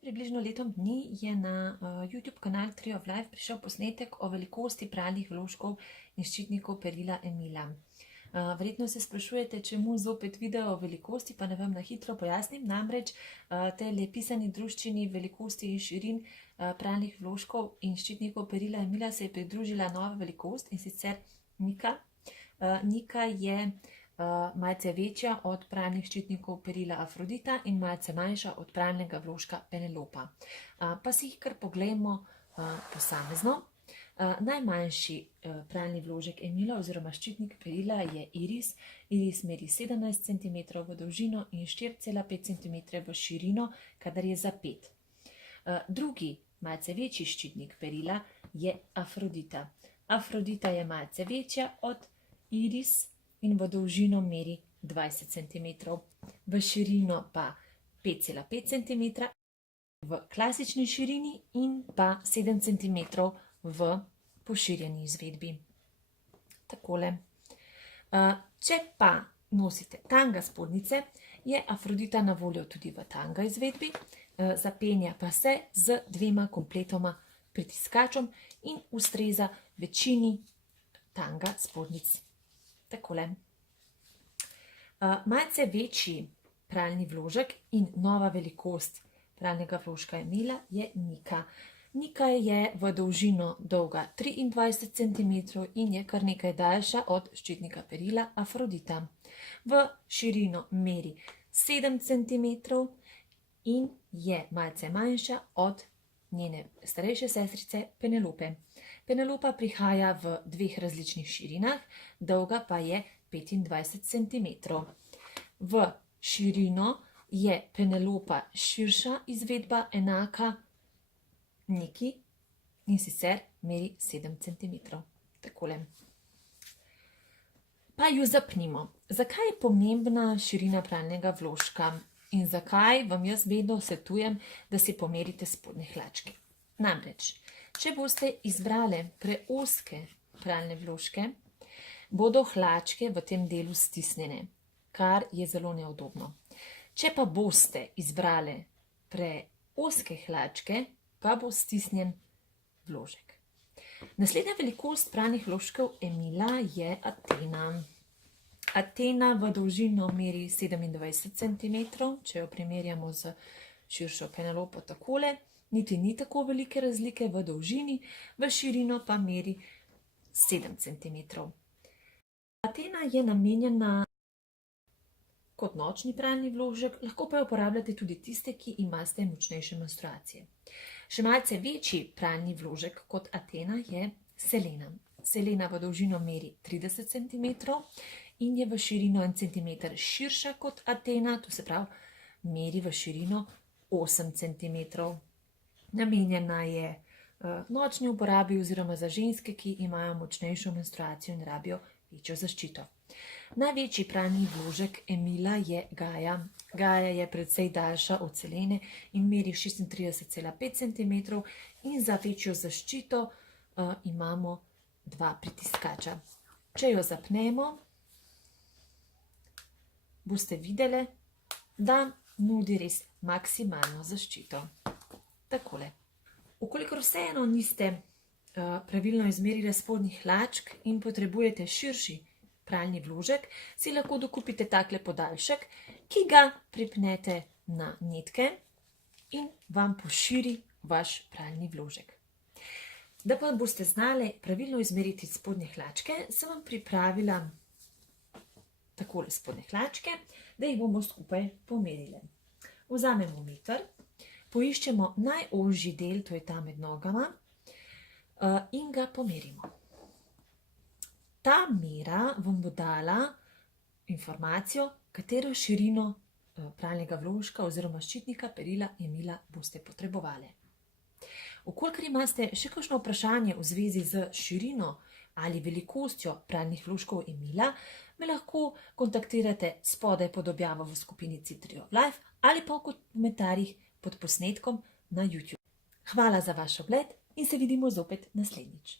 Pred približno letom dni je na YouTube kanal Tree of Life prišel posnetek o velikosti pralnih vložkov in ščitnikov perila Emila. Verjetno se sprašujete, čemu zopet video o velikosti, pa ne vam na hitro pojasnim. Namreč tej pisani druščini velikosti in širin pralnih vložkov in ščitnikov perila Emila se je pridružila nova velikost, in sicer Nika. Nika je malce večja od pralnih ščitnikov perila Afrodita in malce manjša od pralnega vložka Penelopa. Pa si jih kar poglejmo posamezno. Najmanjši pralni vložek Emila oziroma ščitnik perila je Iris. Iris meri 17 cm v dolžino in 4,5 cm v širino, kadar je zapet. Drugi, malce večji ščitnik perila je Afrodita. Afrodita je malce večja od Iris in v dolžino meri 20 cm, v širino pa 5,5 cm, v klasični širini in pa 7 cm v poširjeni izvedbi. Takole. Če pa nosite tanga spodnjice, je Afrodita na voljo tudi v tanga izvedbi, zapenja pa se z 2 kompletoma pritiskačem in ustreza večini tanga spodnjic. Takole. Malce večji pralni vložek in nova velikost pralnega vložka Emila je Nika. Nika je v dolžino dolga 23 cm in je kar nekaj daljša od ščitnika perila Afrodita. V širino meri 7 cm in je malce manjša od njene starejše sestrice Penelope. Penelopa prihaja v 2 različnih širinah, dolga pa je 25 cm. V širino je Penelopa širša izvedba enaka Niki in sicer meri 7 cm. Takole. Pa jo zapnimo. Zakaj je pomembna širina pralnega vložka in zakaj vam jaz vedno svetujem, da si pomerite spodnje hlačke? Namreč, če boste izbrali preozke pralne vložke, bodo hlačke v tem delu stisnjene, kar je zelo neudobno. Če pa boste izbrali preozke hlačke, pa bo stisnjen vložek. Naslednja velikost pralnih vložkov Emila je Athena. Athena v dolžino meri 27 cm, če jo primerjamo z širšo Penelopo takole, niti ni tako velike razlike v dolžini, v širino pa meri 7 cm. Athena je namenjena kot nočni pralni vložek, lahko pa jo uporabljate tudi tiste, ki imate močnejše menstruacije. Še malce večji pralni vložek kot Athena je Selena. Selena v dolžino meri 30 cm in je v širino 1 cm širša kot Athena, to se pravi, meri v širino 8 cm. Namenjena je nočni uporabi oziroma za ženske, ki imajo močnejšo menstruacijo in rabijo večjo zaščito. Največji pralni vložek Emila je Gaja. Gaja je precej daljša od Selene in meri 36,5 cm in za večjo zaščito imamo 2 pritiskača. Če jo zapnemo, boste videli, da nudi res maksimalno zaščito. Takole. Ukolikor vseeno niste pravilno izmerili spodnjih hlačk in potrebujete širši pralni vložek, si lahko dokupite takle podaljšek, ki ga pripnete na nitke in vam poširi vaš pralni vložek. Da pa boste znali pravilno izmeriti spodnje hlačke, sem vam pripravila takole spodnje hlačke, da jih bomo skupaj pomerili. Vzamemo meter, poiščemo najožji del, to je ta med nogama, in ga pomerimo. Ta mera vam bo dala informacijo, katero širino pralnega vložka oziroma ščitnika perila Emila boste potrebovali. Ukolikor imate še kakšno vprašanje v zvezi z širino ali velikostjo pralnih vložkov Emila, me lahko kontaktirate spodaj pod objavo v skupinici Tree of Life ali pa v komentarjih pod posnetkom na YouTube. Hvala za vaš ogled in se vidimo zopet naslednjič.